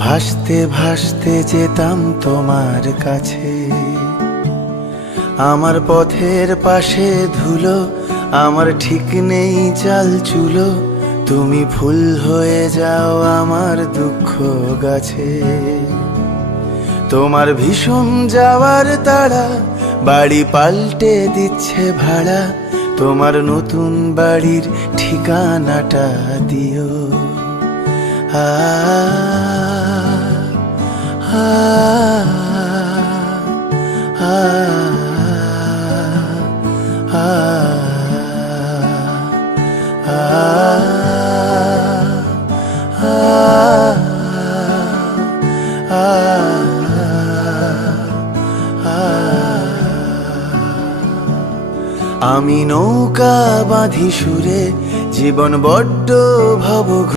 ভাসতে ভাসতে যেতাম তোমার কাছে। আমার পথের পাশে ধুলো, আমার ঠিক নেই চাল চুলো, তুমি ফুল হয়ে যাও আমার দুঃখ গাছে। তোমার ভীষণ যাওয়ার তাড়া, বাড়ি পাল্টে দিচ্ছে ভাড়া, তোমার নতুন বাড়ির ঠিকানাটা দিও। আ আমি নৌকা বাঁধি সুরে জীবন বড্ড ভাব